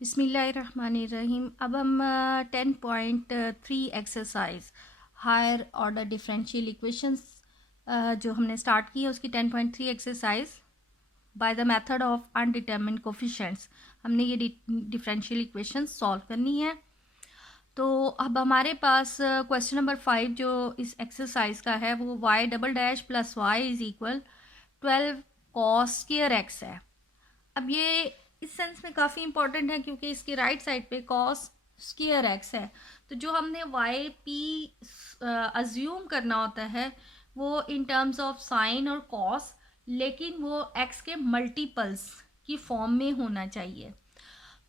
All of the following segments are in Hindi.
बिस्मिल्लाहिर्रहमानिर्रहीम। अब हम 10.3 exercise higher order differential equations जो हमने स्टार्ट की है उसकी 10.3 exercise by the method of undetermined coefficients हमने ये डिफरेंशियल इक्वेशंस सॉल्व करनी है। तो अब हमारे पास क्वेश्चन नंबर 5 जो इस एक्सरसाइज का है वो y double dash plus y is equal 12 cos square x है। अब ये इस सेंस में काफ़ी इंपॉर्टेंट है क्योंकि इसकी राइट साइड पे कॉस स्क्वायर एक्स है। तो जो हमने वाई पी अज्यूम करना होता है वो इन टर्म्स ऑफ साइन और कॉस, लेकिन वो एक्स के मल्टीपल्स की फॉर्म में होना चाहिए।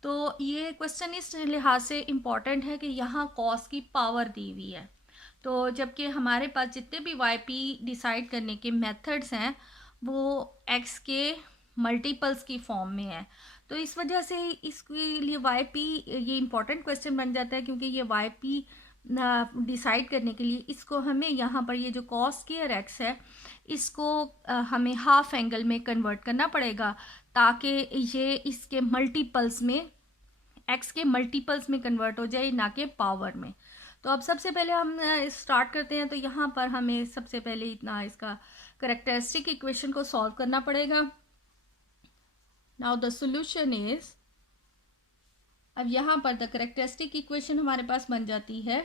तो ये क्वेश्चन इस लिहाज से इम्पॉर्टेंट है कि यहाँ कॉस की पावर दी हुई है, तो जबकि हमारे पास जितने भी वाई पी डिसाइड करने के मेथड्स हैं वो एक्स के मल्टीपल्स की फॉर्म में है। तो इस वजह से इसके लिए वाई पी ये इम्पॉर्टेंट क्वेश्चन बन जाता है क्योंकि ये वाई पी डिसाइड करने के लिए इसको हमें यहाँ पर ये जो कॉस स्क्वायर एक्स है इसको हमें हाफ एंगल में कन्वर्ट करना पड़ेगा ताकि ये इसके मल्टीपल्स में एक्स के मल्टीपल्स में कन्वर्ट हो जाए, ना कि पावर में। तो अब सबसे पहले हम स्टार्ट करते हैं। तो यहाँ पर हमें सबसे पहले इतना इसका करेक्टरिस्टिक इक्वेशन को सॉल्व करना पड़ेगा। नाउ द सॉल्यूशन इज, अब यहाँ पर द करेक्टरिस्टिक इक्वेशन हमारे पास बन जाती है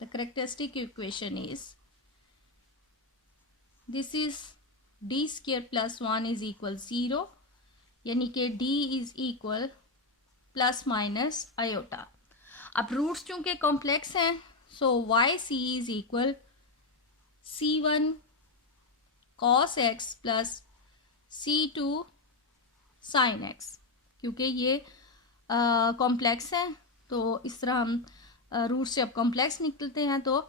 the characteristic equation is this is D square plus 1 is equal 0, यानी कि D is equal plus minus iota. अब रूट्स चूंकि कॉम्प्लेक्स हैं so Y C is equal C1 cos x plus C2 sin x। क्योंकि ये कॉम्प्लेक्स है तो इस तरह हम रूट से अब कॉम्प्लेक्स निकलते हैं तो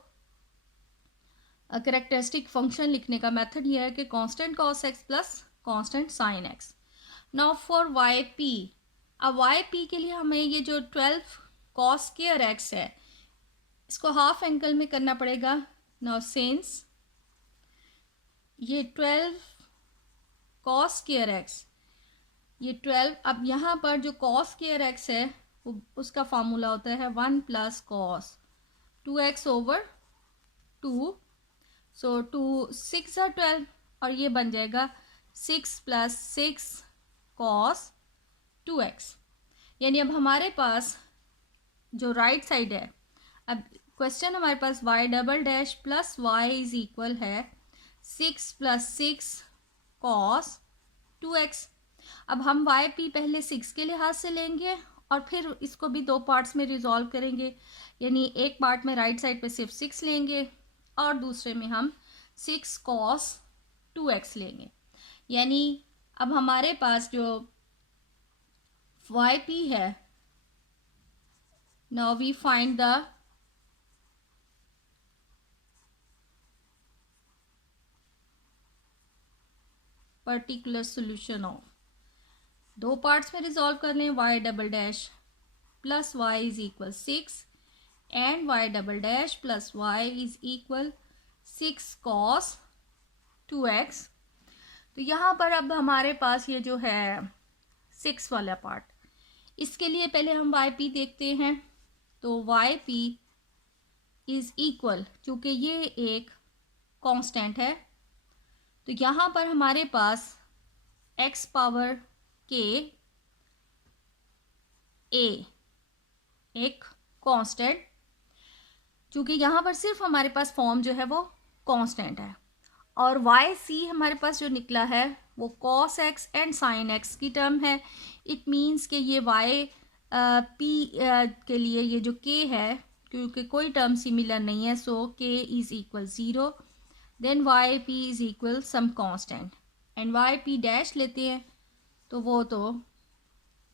करेक्टरिस्टिक फंक्शन लिखने का मेथड ये है कि constant cos x plus constant sin x। Now for y p, अब वाई पी के लिए हमें ये जो 12 cos स्क्वायर x है इसको हाफ एंगल में करना पड़ेगा। नाउ सिंस ये 12 cos स्क्वायर x, ये 12, अब यहाँ पर जो cos स्क्वायर x है वो उसका फार्मूला होता है 1 प्लस कॉस 2x ओवर 2, सो 2 6 12 और ये बन जाएगा 6 प्लस 6 कॉस 2x। यानी अब हमारे पास जो राइट साइड है, अब क्वेश्चन हमारे पास y double dash plus y is equal है 6 प्लस 6 कॉस 2x। अब हम वाई पी पहले 6 के लिहाज से लेंगे और फिर इसको भी दो पार्ट्स में रिजॉल्व करेंगे, यानी एक पार्ट में राइट साइड पे सिर्फ 6 लेंगे और दूसरे में हम 6 कॉस 2x लेंगे। यानी अब हमारे पास जो वाई पी है, now we find the particular solution of, दो पार्ट्स में रिजॉल्व कर लें, y double dash plus y is equal 6 and y double dash plus y is equal 6 cos 2x। तो यहाँ पर अब हमारे पास ये जो है 6 वाला पार्ट, इसके लिए पहले हम वाई पी देखते हैं। तो वाई पी इज इक्वल, चूंकि ये एक कांस्टेंट है तो यहाँ पर हमारे पास x पावर के a एक कांस्टेंट, चूंकि यहाँ पर सिर्फ हमारे पास फॉर्म जो है वो कांस्टेंट है, और वाई सी हमारे पास जो निकला है वो cos x and sine x की टर्म है। इट मीन्स कि ये वाई पी के लिए ये जो के है, क्योंकि कोई टर्म सिमिलर नहीं है so k is equal 0, then Y p is equal some constant and y P dash लेते हैं तो वो तो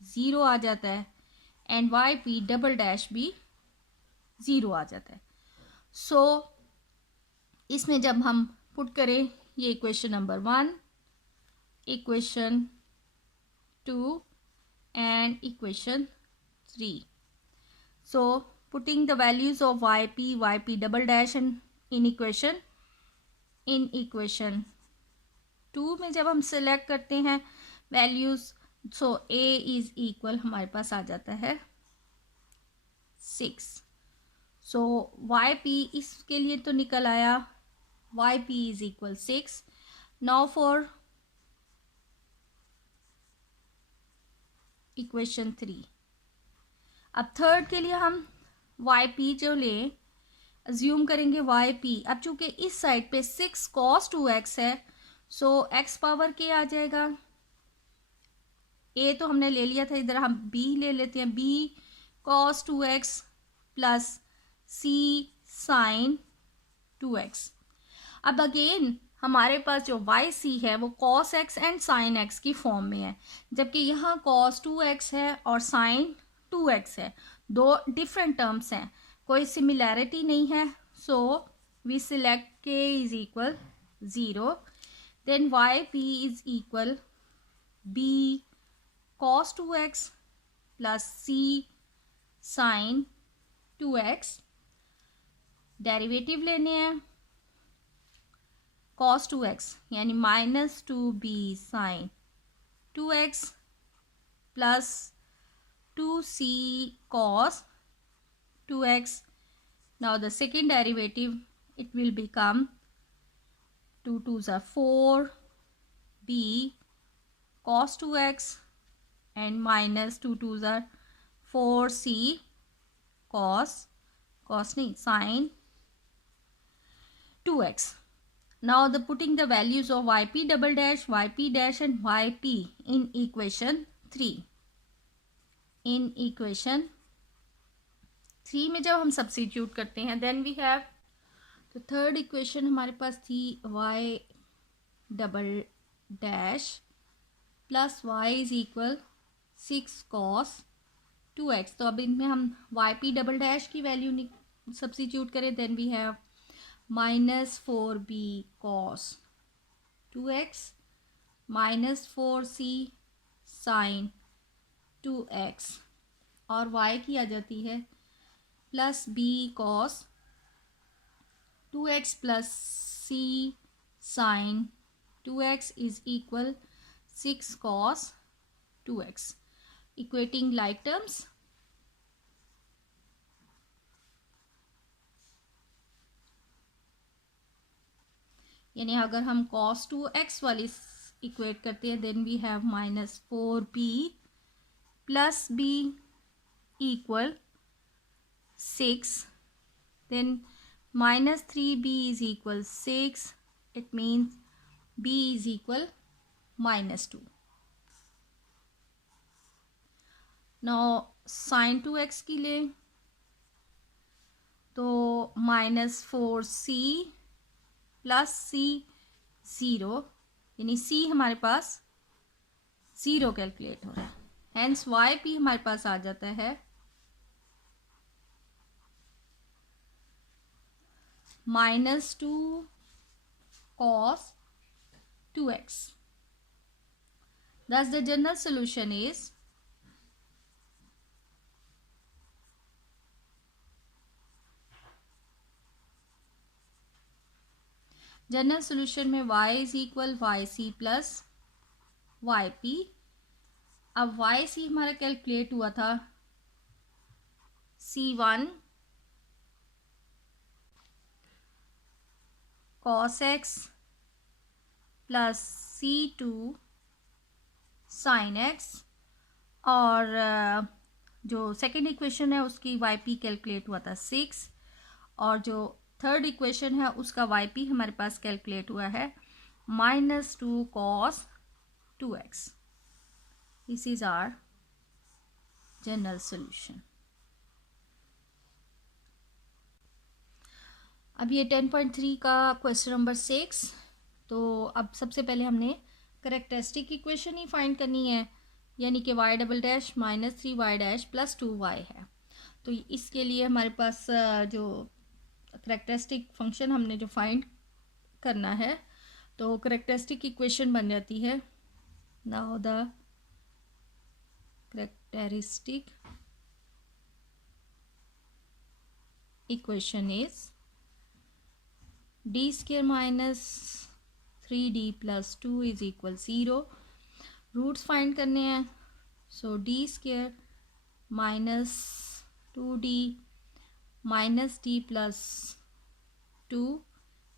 0 आ जाता है and y P double dash भी 0 आ जाता है। सो इसमें जब हम पुट करें ये equation number 1, equation 2 and equation 3. So putting the values of yp double dash in equation in equation 2 में जब हम सिलेक्ट करते हैं values, so A is equal हमारे पास आ जाता है 6। सो वाई पी इसके लिए तो निकल आया y p is equal 6। Now for equation 3, अब थर्ड के लिए हम वाई पी जो लें, अज्यूम करेंगे वाई पी। अब चूंकि इस साइड पे 6 cos 2x है, सो x पावर के आ जाएगा। a तो हमने ले लिया था, इधर हम b ले लेते हैं, b cos 2x plus c sin 2x। अब अगेन हमारे पास जो वाई सी है वो cos x and sin x की फॉर्म में है, जबकि यहाँ cos 2x है और sin 2x है, दो डिफरेंट टर्म्स हैं, कोई सिमिलैरिटी नहीं है। So we select k is equal 0, then Y p is equal b cos 2x plus c sin 2x। Derivative लेने हैं, cos 2x यानी minus 2b sin 2x plus 2c cos 2x। Now the second derivative, it will become 2 2s are 4 b cos 2x and minus 2 2s are 4c cos नहीं sin 2x। Now the putting the values of yp double dash, yp dash and yp in equation 3। in equation 3 में जब हम सब्स्टिट्यूट करते हैं, देन वी हैव, तो थर्ड इक्वेशन हमारे पास थी y double dash plus y is equal 6 cos 2x। तो अब इनमें हम yp डबल डैश की वैल्यू सब्स्टिट्यूट करें, then we have minus 4b cos 2x minus 4c sin 2x, और y की आ जाती है plus b cos 2x plus c sin 2x is equal 6 cos 2x। Equating like terms, यानी अगर हम cos 2x वाली इक्वेट करते हैं, then we have minus 4b plus b equal 6, then minus 3b is equal 6, it means b is equal minus 2। now sin 2x की ले तो माइनस 4c प्लस c 0, यानी c हमारे पास 0 कैलकुलेट हो रहा है, हेंस वाई पी हमारे पास आ जाता है minus 2 cos 2x। Thus the general solution is general solution में y is equal y c plus y p. अब वाई सी हमारा कैलकुलेट हुआ था c1 cos x plus c2 sin x, और जो सेकेंड इक्वेशन है उसकी वाई पी कैलकुलेट हुआ था 6, और जो थर्ड इक्वेशन है उसका वाई पी हमारे पास कैलकुलेट हुआ है minus 2 cos 2x। This is our general solution. अब ये 10.3 का क्वेश्चन नंबर 6। तो अब सबसे पहले हमने करेक्टरिस्टिक इक्वेशन ही फाइंड करनी है, यानी कि y double dash minus 3y dash plus 2y है। तो इसके लिए हमारे पास जो करेक्टरिस्टिक फंक्शन हमने जो फाइंड करना है, तो करेक्टरिस्टिक इक्वेशन बन जाती है, now the characteristic equation is D square minus 3d plus 2 is equal 0. Roots find करने हैं. So D square minus 2d minus d plus 2,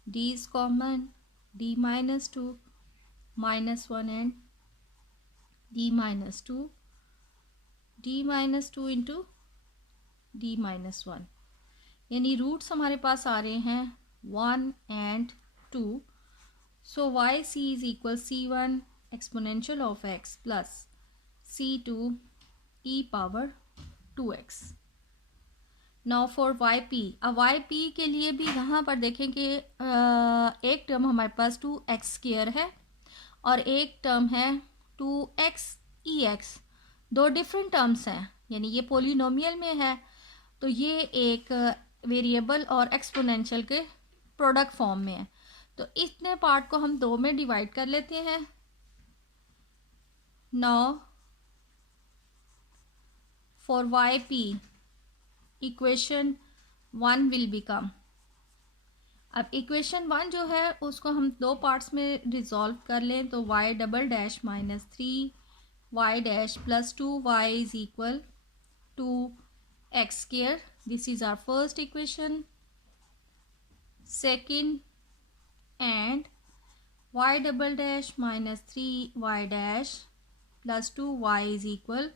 d is common, d minus 2 minus 1 and d minus 2, d minus 2 into d minus 1. यानी रूट्स हमारे पास आ रहे हैं 1 and 2. So Y C is equal c1 exponential of x plus c2 e power 2x. Now for y p. अब वाई पी के लिए भी यहाँ पर देखें कि एक टर्म हमारे पास 2x स्क्वायर है और एक टर्म है 2x ex. दो डिफरेंट टर्म्स हैं, यानी ये पोलिनोमियल में है तो ये एक वेरिएबल और एक्सपोनेंशियल के प्रोडक्ट फॉर्म में है. तो इतने पार्ट को हम दो में डिवाइड कर लेते हैं. Now for y p equation 1 will become. अब इक्वेशन 1 जो है उसको हम दो पार्ट्स में रिजॉल्व कर लें तो y double dash minus 3y dash plus 2y is equal to x square. This is our first equation. Second and y double dash minus 3y dash plus 2y is equal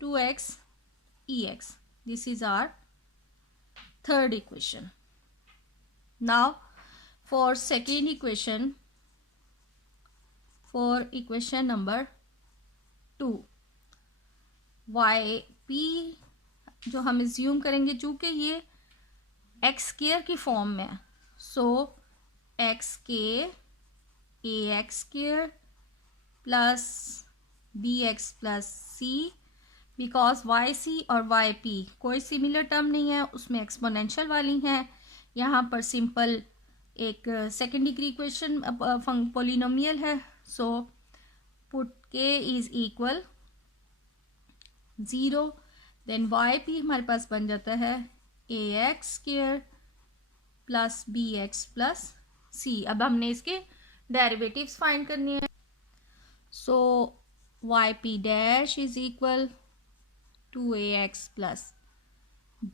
2x ex. This is our third equation. Now for second equation, for equation number 2, yp जो हम assume करेंगे चूँकि ये x स्क्वायर की फॉर्म में है, so xk ax square plus bx plus c. Because y c और वाई पी कोई सिमिलर टर्म नहीं है, उसमें एक्सपोनेंशियल वाली हैं. यहाँ पर सिंपल एक सेकेंड डिग्री इक्वेशन पोलिनोमियल है. So put K is equal 0. Then Y P हमारे पास बन जाता है A X square plus B X plus C. अब हमने इसके डेरिवेटिव्स फाइंड करने हैं. So Y P dash is equal 2ax plus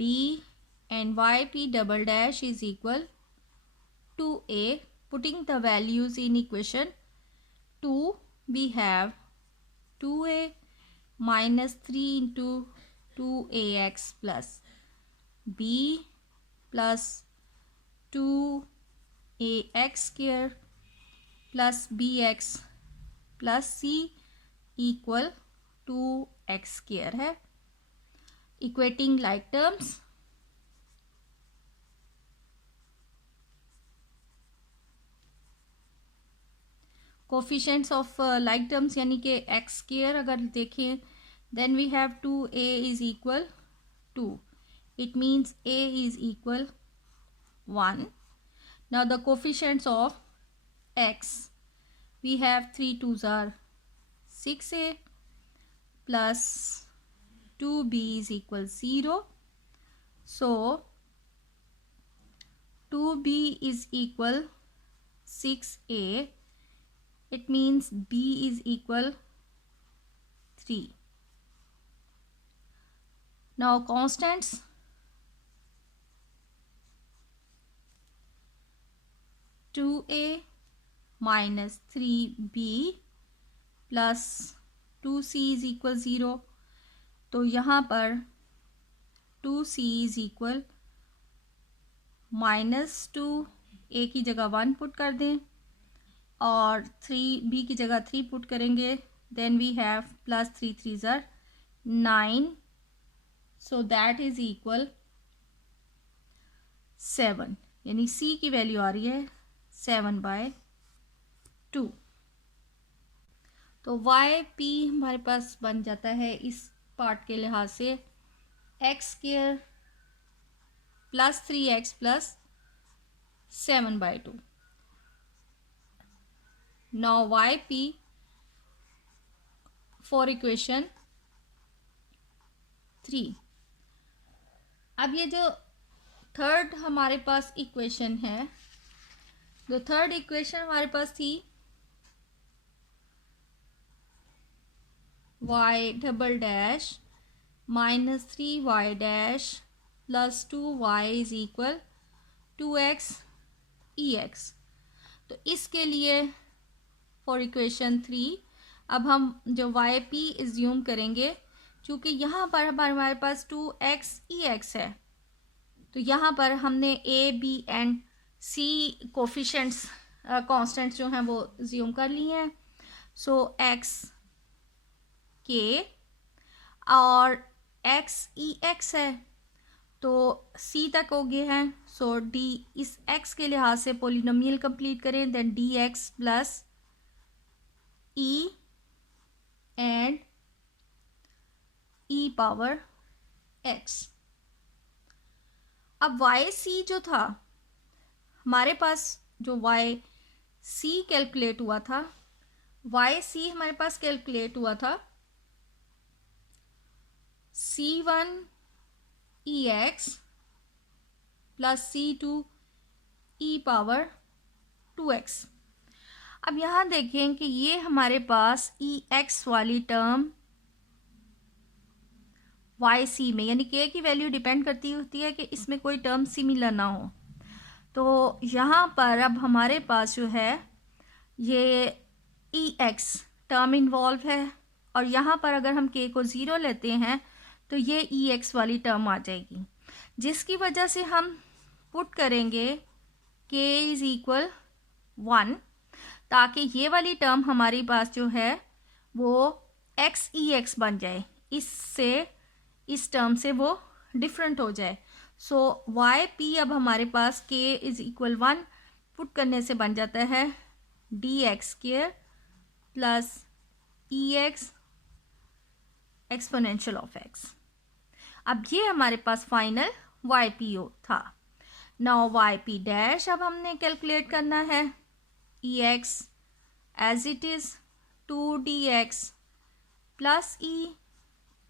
b and yp double dash is equal 2a. Putting the values in equation 2, we have 2a minus 3 into 2ax plus b plus 2ax square plus bx plus c equal 2x square है. Equating like terms. Coefficients of like terms यानी कि एक्स स्क्वायर अगर देखें then we have 2a is equal 2. It means a is equal 1. Now the coefficients of x we have 3 2s are 6a plus 2b is equal 0. So 2b is equal 6a. It means b is equal 3. Now constants. 2a minus 3b plus 2c is equal 0. तो यहाँ पर 2c इज इक्वल -2, a की जगह 1 पुट कर दें और 3b की जगह 3 पुट करेंगे. Then we have plus 3 3s are 9. So that is equal 7. यानी c की वैल्यू आ रही है 7/2. तो वाई पी हमारे पास बन जाता है इस पार्ट के लिहाज से x square plus 3x plus 7/2. Now y p for equation 3. अब ये जो थर्ड हमारे पास इक्वेशन है जो थर्ड इक्वेशन हमारे पास थी y double dash minus 3y dash plus 2y is equal 2x ex। तो इसके लिए फॉर इक्वेशन 3 अब हम जो वाई पी एज्यूम करेंगे, क्योंकि यहाँ पर हमारे पास 2x ex है, तो यहाँ पर हमने a b and c coefficients constants जो हैं वो एज्यूम कर लिए हैं। सो x k और x ex है तो c तक हो गए हैं। सो d इस x के लिहाज से पोलिनोमियल कंप्लीट करें, then dx plus e and e power x। अब वाई सी जो था हमारे पास, जो वाई सी कैलकुलेट हुआ था, वाई सी हमारे पास कैलकुलेट हुआ था c1 ex plus c2 e power 2x। अब यहाँ देखें कि ये हमारे पास ex वाली टर्म वाई सी में, यानी k की वैल्यू डिपेंड करती होती है कि इसमें कोई टर्म सिमिलर ना हो। तो यहाँ पर अब हमारे पास जो है ये ex टर्म इन्वॉल्व है, और यहाँ पर अगर हम k को 0 लेते हैं तो ये ex वाली टर्म आ जाएगी, जिसकी वजह से हम पुट करेंगे k इज इक्वल 1, ताकि ये वाली टर्म हमारे पास जो है वो x ex बन जाए, इससे इस टर्म से वो डिफरेंट हो जाए। सो वाई पी अब हमारे पास k इज इक्वल 1 पुट करने से बन जाता है dx square plus ex exponential of x। अब ये हमारे पास फाइनल वाई पी था। नाउ वाई पी डैश अब हमने कैलकुलेट करना है, ex as it is 2dx plus e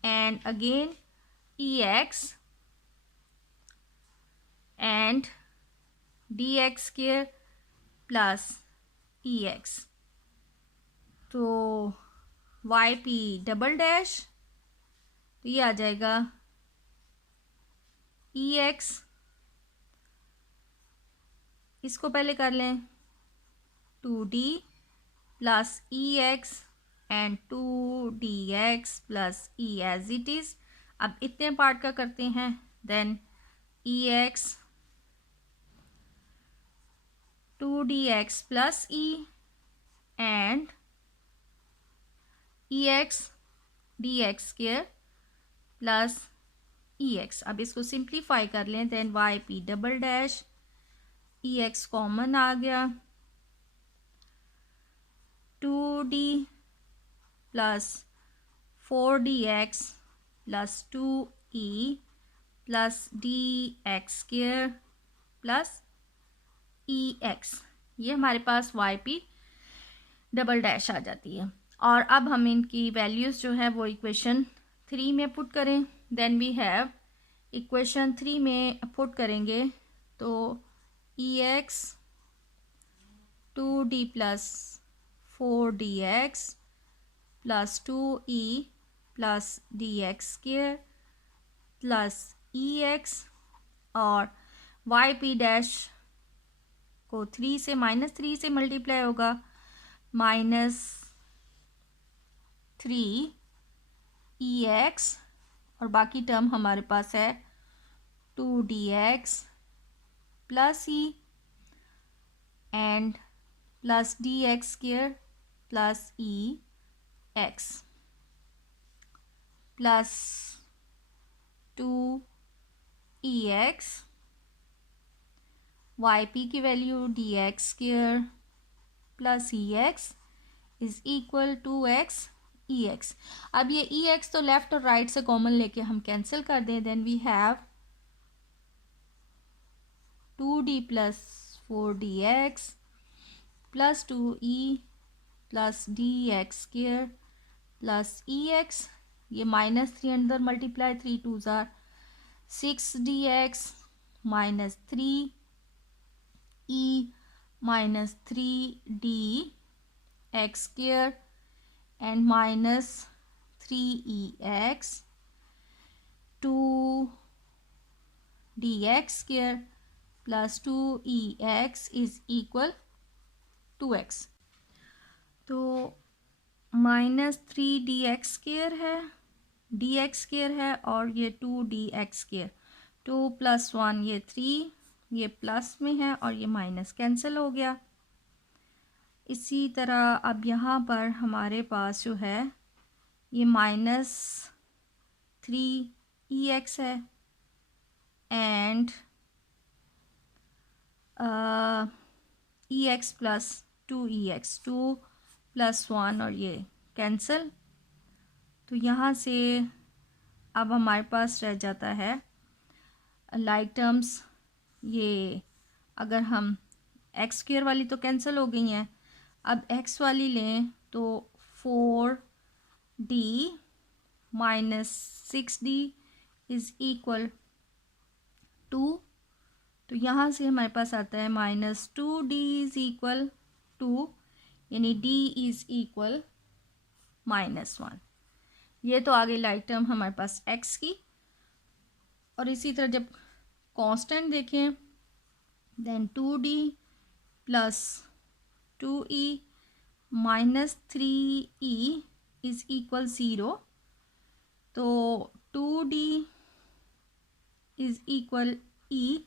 and again ex and dx square plus ex। तो वाई पी डबल डैश तो ये आ जाएगा ex, इसको पहले कर लें 2d plus ex and 2dx plus e as it is. अब इतने पार्ट का करते हैं, then ex 2dx plus e and ex dx square plus ex। अब इसको सिंप्लीफाई कर लें, then Y P double dash ex common आ गया, 2d plus 4dx plus 2e plus dx square plus ex। ये हमारे पास वाई पी डबल डैश आ जाती है। और अब हम इनकी वैल्यूज़ जो है वो इक्वेशन 3 में पुट करें, देन वी हैव इक्वेशन 3 में पुट करेंगे तो ex 2d plus 4dx plus 2e plus dx square plus ex, और वाई पी डैश को 3 से -3 से मल्टीप्लाई होगा, -3 ex, और बाकी टर्म हमारे पास है 2dx plus e and plus dx square plus ex plus 2ex, Y P की value dx square plus ex is equal to x ex। अब ये ex तो लेफ्ट और राइट से कॉमन लेके हम कैंसिल कर दें, then we have 2d plus 4dx plus 2e plus dx square plus ex, ये -3 अंदर multiply, 3 2s are 6 dx minus 3 e minus 3d x square and minus 3ex 2dx square plus 2ex is equal 2x। तो माइनस 3dx स्क्वेयर है, dx स्क्वेयर है और ये 2dx स्क्वेयर, 2 + 1 ये 3, ये प्लस में है और ये माइनस कैंसिल हो गया। इसी तरह अब यहाँ पर हमारे पास जो है ये माइनस 3ex है एंड ex प्लस 2ex, 2 + 1 और ये कैंसिल। तो यहाँ से अब हमारे पास रह जाता है लाइक टर्म्स, ये अगर हम एक्स स्क्वेयर वाली तो कैंसिल हो गई हैं, अब एक्स वाली लें तो 4d minus 6d is equal 2। तो यहाँ से हमारे पास आता है माइनस 2d इज़ इक्वल 2, यानी d इज़ इक्वल -1। ये तो आ गई लाइक टर्म हमारे पास x की। और इसी तरह जब कांस्टेंट देखें then 2d plus 2e minus 3e is equal 0। तो 2d is equal e,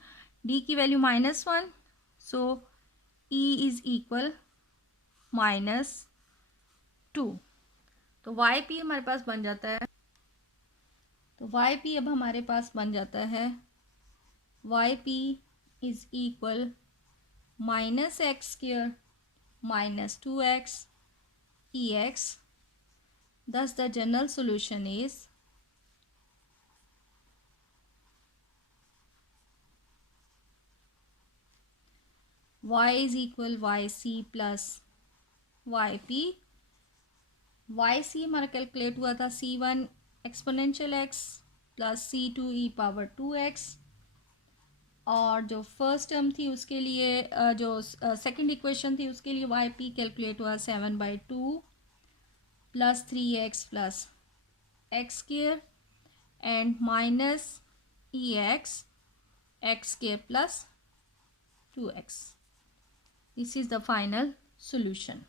d की value -1, so e is equal -2। तो वाई पी हमारे पास बन जाता है, तो वाई पी अब हमारे पास बन जाता है y p is equal -x square minus 2x ex। Thus the general solution is y is equal yc plus yp। yc हमारा कैलकुलेट हुआ था c1 exponential x plus c2 e power 2x, और जो फर्स्ट टर्म थी उसके लिए जो सेकंड इक्वेशन थी उसके लिए yp कैलकुलेट हुआ 7/2 plus 3x plus x square and minus ex x square plus 2x। This is the final solution.